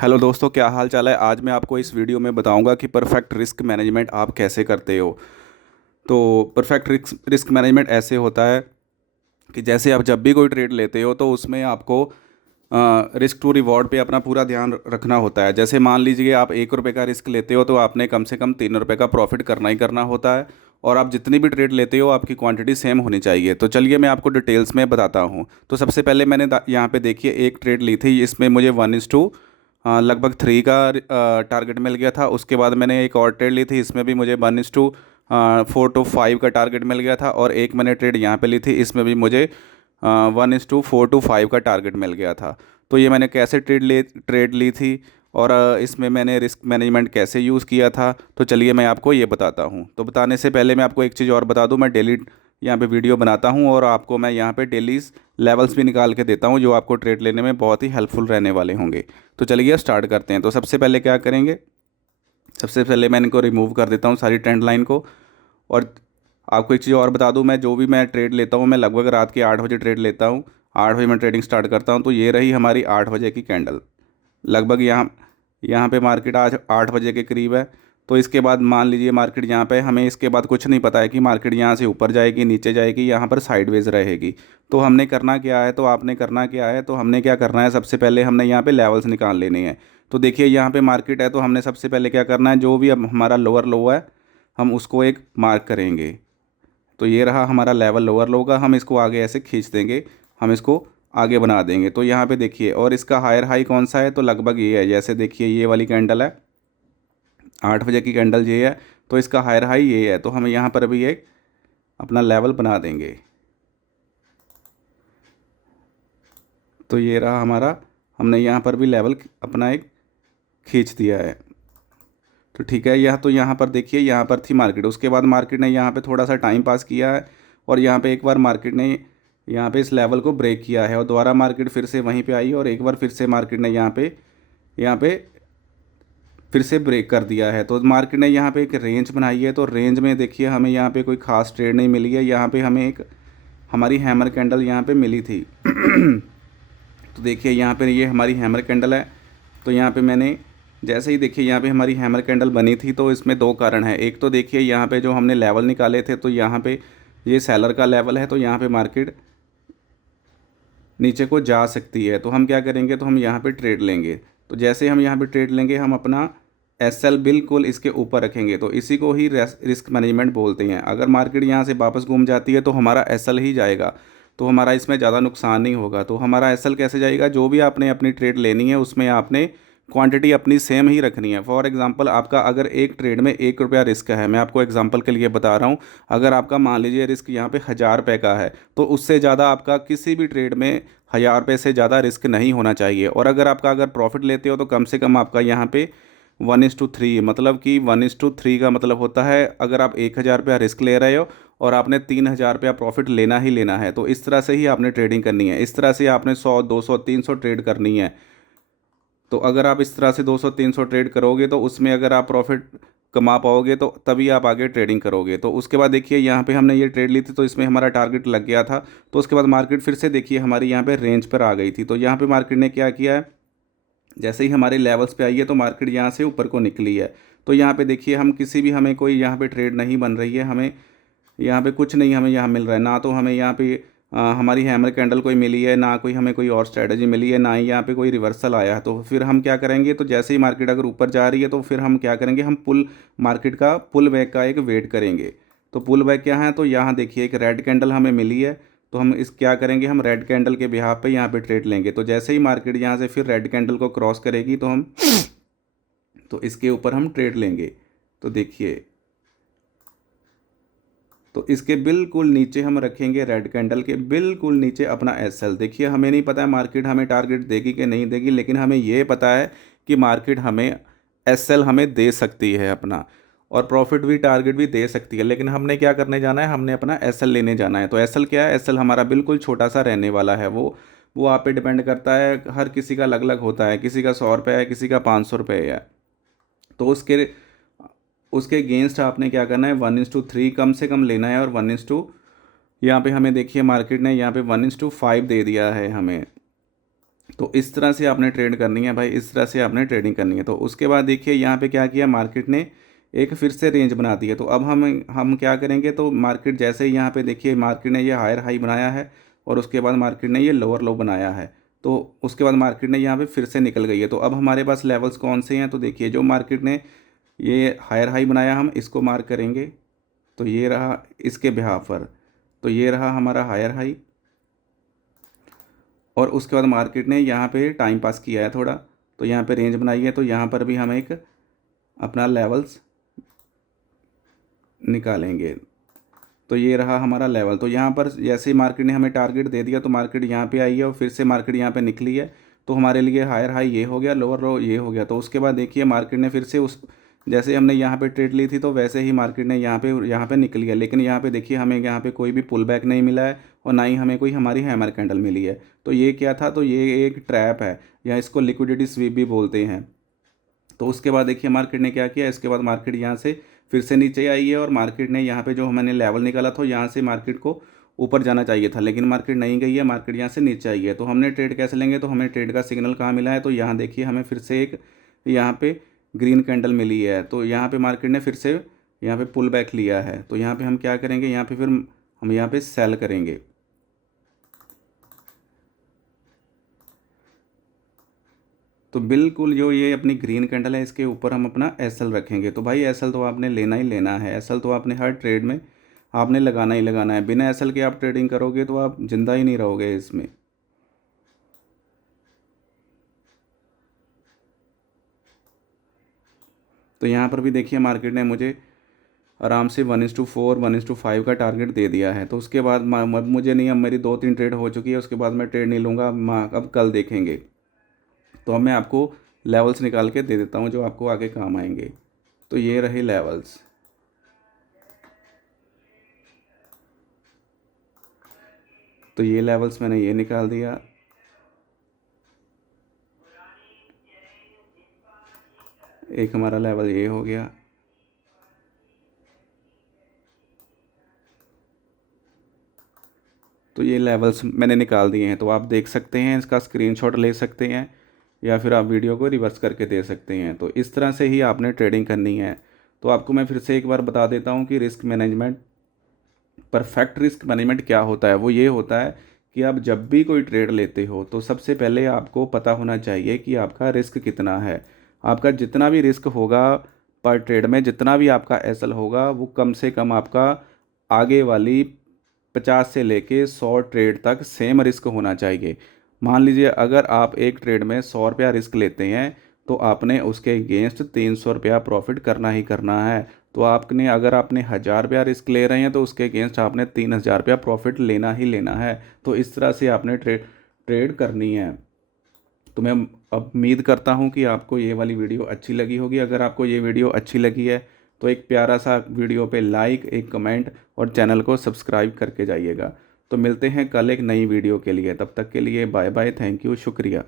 Hello दोस्तों, क्या हाल चाल है। आज मैं आपको इस वीडियो में बताऊंगा कि परफेक्ट रिस्क मैनेजमेंट आप कैसे करते हो। तो परफेक्ट रिस्क रिस्क मैनेजमेंट ऐसे होता है कि जैसे आप जब भी कोई ट्रेड लेते हो तो उसमें आपको रिस्क टू रिवॉर्ड पे अपना पूरा ध्यान रखना होता है। जैसे मान लीजिए आप 1 रुपये का रिस्क लेते हो तो आपने कम से कम 3 रुपये का प्रॉफिट करना ही करना होता है। और आप जितनी भी ट्रेड लेते हो आपकी क्वांटिटी सेम होनी चाहिए। तो चलिए मैं आपको डिटेल्स में बताता हूँ। तो सबसे पहले मैंने यहाँ पे देखिए एक ट्रेड ली थी, इसमें मुझे 1:2 लगभग 3 का टारगेट मिल गया था। उसके बाद मैंने एक और ट्रेड ली थी, इसमें भी मुझे 1:4 to 5 का टारगेट मिल गया था। और एक मैंने ट्रेड यहाँ पे ली थी, इसमें भी मुझे 1:4 to 5 का टारगेट मिल गया था। तो ये मैंने कैसे ट्रेड ली थी और इसमें मैंने रिस्क मैनेजमेंट कैसे यूज़ किया था, तो चलिए मैं आपको ये बताता हूँ। तो बताने से पहले मैं आपको एक चीज़ और बता दूँ, मैं डेली यहाँ पे वीडियो बनाता हूँ और आपको मैं यहाँ पे डेली लेवल्स भी निकाल के देता हूँ जो आपको ट्रेड लेने में बहुत ही हेल्पफुल रहने वाले होंगे। तो चलिए स्टार्ट करते हैं। तो सबसे पहले क्या करेंगे, सबसे पहले मैं इनको रिमूव कर देता हूँ सारी ट्रेंड लाइन को। और आपको एक चीज़ और बता दूँ, मैं जो भी मैं ट्रेड लेता हूँ मैं लगभग रात के 8 बजे ट्रेड लेता हूँ। 8 बजे मैं ट्रेडिंग स्टार्ट करता हूँ। तो ये रही हमारी 8 बजे की कैंडल। लगभग यहाँ यहाँ पे मार्केट आज 8 बजे के करीब है। तो इसके बाद मान लीजिए मार्केट यहाँ पे, हमें इसके बाद कुछ नहीं पता है कि मार्केट यहाँ से ऊपर जाएगी नीचे जाएगी, यहाँ पर साइडवेज रहेगी। तो हमने करना क्या है, तो आपने करना क्या है, तो हमने क्या करना है, सबसे पहले हमने यहाँ पे लेवल्स निकाल लेने हैं। तो देखिए यहाँ पे मार्केट है, तो हमने सबसे पहले क्या करना है, जो भी अब हमारा लोअर लो है हम उसको एक मार्क करेंगे। तो ये रहा हमारा लेवल लोअर लो का, हम इसको आगे ऐसे खींच देंगे, हम इसको आगे बना देंगे। तो यहाँ पे देखिए, और इसका हायर हाई कौन सा है, तो लगभग ये है। जैसे देखिए ये वाली कैंडल है, 8 बजे की कैंडल ये है, तो इसका हायर हाई ये है। तो हम यहाँ पर भी एक अपना लेवल बना देंगे। तो ये रहा हमारा, हमने यहाँ पर भी लेवल अपना एक खींच दिया है। तो ठीक है, यह तो यहाँ पर देखिए यहाँ पर थी मार्केट, उसके बाद मार्केट ने यहाँ पे थोड़ा सा टाइम पास किया है और यहाँ पे एक बार मार्केट ने यहाँ पे इस लेवल को ब्रेक किया है और दोबारा मार्केट फिर से वहीं पे आई और एक बार फिर से मार्केट ने यहाँ पे फिर से ब्रेक कर दिया है। तो मार्केट ने यहाँ पे एक रेंज बनाई है। तो रेंज में देखिए हमें यहाँ पे कोई खास ट्रेड नहीं मिली है। यहाँ पे हमें एक हमारी हैमर कैंडल यहाँ पे मिली थी। तो देखिए यहाँ पे ये हमारी हैमर कैंडल है। तो यहाँ पे मैंने जैसे ही देखिए यहाँ पे हमारी हैमर कैंडल बनी थी, तो इसमें दो कारण है। एक तो देखिए यहाँ पे जो हमने लेवल निकाले थे, तो यहाँ पे ये सेलर का लेवल है, तो यहाँ पे मार्केट नीचे को जा सकती है। तो हम क्या करेंगे, तो हम यहाँ पे ट्रेड लेंगे। तो जैसे हम यहाँ पे ट्रेड लेंगे, हम अपना एसएल बिल्कुल इसके ऊपर रखेंगे। तो इसी को ही रिस्क मैनेजमेंट बोलते हैं। अगर मार्केट यहाँ से वापस घूम जाती है तो हमारा एसएल ही जाएगा, तो हमारा इसमें ज़्यादा नुकसान नहीं होगा। तो हमारा एसएल कैसे जाएगा, जो भी आपने अपनी ट्रेड लेनी है उसमें आपने क्वांटिटी अपनी सेम ही रखनी है। फॉर एग्जांपल, आपका अगर एक ट्रेड में 1 रुपया रिस्क है, मैं आपको एग्जांपल के लिए बता रहा हूँ। अगर आपका मान लीजिए रिस्क यहाँ पे 1000 रुपये का है, तो उससे ज़्यादा आपका किसी भी ट्रेड में 1000 रुपये से ज़्यादा रिस्क नहीं होना चाहिए। और अगर प्रॉफिट लेते हो तो कम से कम आपका यहाँ पे 1:3, मतलब कि 1:3 का मतलब होता है, अगर आप 1000 रुपया रिस्क ले रहे हो और आपने 3000 रुपया प्रॉफिट लेना ही लेना है, तो इस तरह से ही आपने ट्रेडिंग करनी है। इस तरह से आपने 100, 200, 300 ट्रेड करनी है। तो अगर आप इस तरह से 200, 300 ट्रेड करोगे तो उसमें अगर आप प्रॉफिट कमा पाओगे तो तभी आप आगे ट्रेडिंग करोगे। तो उसके बाद देखिए यहाँ पे हमने ये ट्रेड ली थी, तो इसमें हमारा टारगेट लग गया था। तो उसके बाद मार्केट फिर से देखिए हमारी यहाँ पे रेंज पर आ गई थी। तो यहाँ पे मार्केट ने क्या किया है, जैसे ही हमारे लेवल्स पे आई है तो मार्केट यहाँ से ऊपर को निकली है। तो यहाँ पे देखिए हम किसी भी, हमें कोई यहाँ पे ट्रेड नहीं बन रही है, हमें यहाँ पे कुछ नहीं हमें यहाँ मिल रहा है। ना तो हमें यहाँ पे हमारी हैमर कैंडल कोई मिली है, ना कोई हमें कोई और स्ट्रेटजी मिली है, ना ही यहाँ पे कोई रिवर्सल आया है। तो फिर हम क्या करेंगे, तो जैसे ही मार्केट अगर ऊपर जा रही है तो फिर हम क्या करेंगे, हम मार्केट का पुल बैक का एक वेट करेंगे। तो पुल बैक क्या है, तो यहाँ देखिए एक रेड कैंडल हमें मिली है। तो हम इस क्या करेंगे, हम रेड कैंडल के बिहाफ पे यहाँ पे ट्रेड लेंगे। तो जैसे ही मार्केट यहाँ से फिर रेड कैंडल को क्रॉस करेगी तो हम तो इसके ऊपर हम ट्रेड लेंगे। तो देखिए, तो इसके बिल्कुल नीचे हम रखेंगे, रेड कैंडल के बिल्कुल नीचे अपना एसएल। देखिए हमें नहीं पता है मार्केट हमें टारगेट देगी कि नहीं देगी, लेकिन हमें ये पता है कि मार्केट हमें एसएल हमें दे सकती है अपना, और प्रॉफिट भी टारगेट भी दे सकती है। लेकिन हमने क्या करने जाना है, हमने अपना एसएल लेने जाना है। तो एसएल क्या है, एसएल हमारा बिल्कुल छोटा सा रहने वाला है। वो आप पे डिपेंड करता है, हर किसी का अलग अलग होता है, किसी का 100 रुपये है, किसी का 500 रुपये है। तो उसके उसके अगेंस्ट आपने क्या करना है, 1:3 कम से कम लेना है। और 1:, यहाँ पे हमें देखिए मार्केट ने यहाँ पे 1:5 दे दिया है हमें। तो इस तरह से आपने ट्रेड करनी है भाई, इस तरह से आपने ट्रेडिंग करनी है। तो उसके बाद देखिए यहाँ पे क्या किया, मार्केट ने एक फिर से रेंज बना दी है। तो अब हम क्या करेंगे, तो मार्केट जैसे ही यहाँ पे देखिए मार्केट ने ये हायर हाई बनाया है और उसके बाद मार्केट ने ये लोअर लो बनाया है, तो उसके बाद मार्केट ने यहाँ पे फिर से निकल गई है। तो अब हमारे पास लेवल्स कौन से हैं, तो देखिए जो मार्केट ने ये हायर हाई बनाया हम इसको मार्क करेंगे, तो ये रहा इसके बिहाफ पर, तो ये रहा हमारा हायर हाई। और उसके बाद मार्केट ने यहाँ पे टाइम पास किया है थोड़ा, तो यहाँ पे रेंज बनाई है, तो यहाँ पर भी हम एक अपना लेवल्स निकालेंगे। तो ये रहा हमारा लेवल। तो यहाँ पर जैसे ही मार्केट ने हमें टारगेट दे दिया, तो मार्केट यहाँ पे आई है और फिर से मार्केट यहाँ पे निकली है। तो हमारे लिए हायर हाई ये हो गया, लोअर लो ये हो गया। तो उसके बाद देखिए मार्केट ने फिर से उस जैसे हमने यहाँ पे ट्रेड ली थी, तो वैसे ही मार्केट ने यहाँ पे निकली है। लेकिन यहाँ पे देखिए हमें यहाँ पे कोई भी पुल बैक नहीं मिला है और ना ही हमें कोई हमारी हैमर कैंडल मिली है। तो ये क्या था, तो ये एक ट्रैप है या इसको लिक्विडिटी स्वीप भी बोलते हैं। तो उसके बाद देखिए मार्केट ने क्या किया, इसके बाद मार्केट यहाँ से फिर से नीचे आई है और मार्केट ने यहाँ पे जो मैंने लेवल निकाला था यहाँ से मार्केट को ऊपर जाना चाहिए था, लेकिन मार्केट नहीं गई है, मार्केट यहाँ से नीचे आई है। तो हमने ट्रेड कैसे लेंगे, तो हमें ट्रेड का सिग्नल कहाँ मिला है, तो यहाँ देखिए हमें फिर से एक यहाँ पे ग्रीन कैंडल मिली है। तो यहाँ पे मार्केट ने फिर से यहाँ पे पुल बैक लिया है। तो यहाँ पे हम क्या करेंगे, यहाँ पे फिर हम यहाँ पे सेल करेंगे। तो बिल्कुल जो ये अपनी ग्रीन कैंडल है इसके ऊपर हम अपना एसएल रखेंगे। तो भाई एसएल तो आपने लेना ही लेना है, एसएल तो आपने हर ट्रेड में आपने लगाना ही लगाना है। बिना एसएल के आप ट्रेडिंग करोगे तो आप ज़िंदा ही नहीं रहोगे इसमें। तो यहाँ पर भी देखिए मार्केट ने मुझे आराम से 1:4 1:5 का टारगेट दे दिया है। तो उसके बाद अब मुझे नहीं, अब मेरी 2-3 ट्रेड हो चुकी है, उसके बाद मैं ट्रेड नहीं लूँगा, अब कल देखेंगे। तो अब मैं आपको लेवल्स निकाल के दे देता हूँ जो आपको आगे काम आएंगे। तो ये रहे लेवल्स। तो ये लेवल्स मैंने ये निकाल दिया। एक हमारा लेवल ये हो गया। तो ये लेवल्स मैंने निकाल दिए हैं। तो आप देख सकते हैं, इसका स्क्रीनशॉट ले सकते हैं या फिर आप वीडियो को रिवर्स करके दे सकते हैं। तो इस तरह से ही आपने ट्रेडिंग करनी है। तो आपको मैं फिर से एक बार बता देता हूँ कि risk management, perfect risk management क्या होता है। वो ये होता है कि आप जब भी कोई ट्रेड लेते हो तो सबसे पहले आपको पता होना चाहिए कि आपका रिस्क कितना है। आपका जितना भी रिस्क होगा पर ट्रेड में, जितना भी आपका एसएल होगा, वो कम से कम आपका आगे वाली 50 से लेके 100 ट्रेड तक सेम रिस्क होना चाहिए। मान लीजिए अगर आप एक ट्रेड में 100 रुपया रिस्क लेते हैं तो आपने उसके अगेंस्ट 300 रुपया प्रॉफिट करना ही करना है। तो आपने अगर आपने 1000 रुपया रिस्क ले रहे हैं तो उसके अगेंस्ट आपने 3000 रुपया प्रॉफिट लेना ही लेना है। तो इस तरह से आपने ट्रेड करनी है। तो मैं अब उम्मीद करता हूँ कि आपको ये वाली वीडियो अच्छी लगी होगी। अगर आपको ये वीडियो अच्छी लगी है तो एक प्यारा सा वीडियो पे लाइक, एक कमेंट और चैनल को सब्सक्राइब करके जाइएगा। तो मिलते हैं कल एक नई वीडियो के लिए, तब तक के लिए बाय बाय, थैंक यू, शुक्रिया।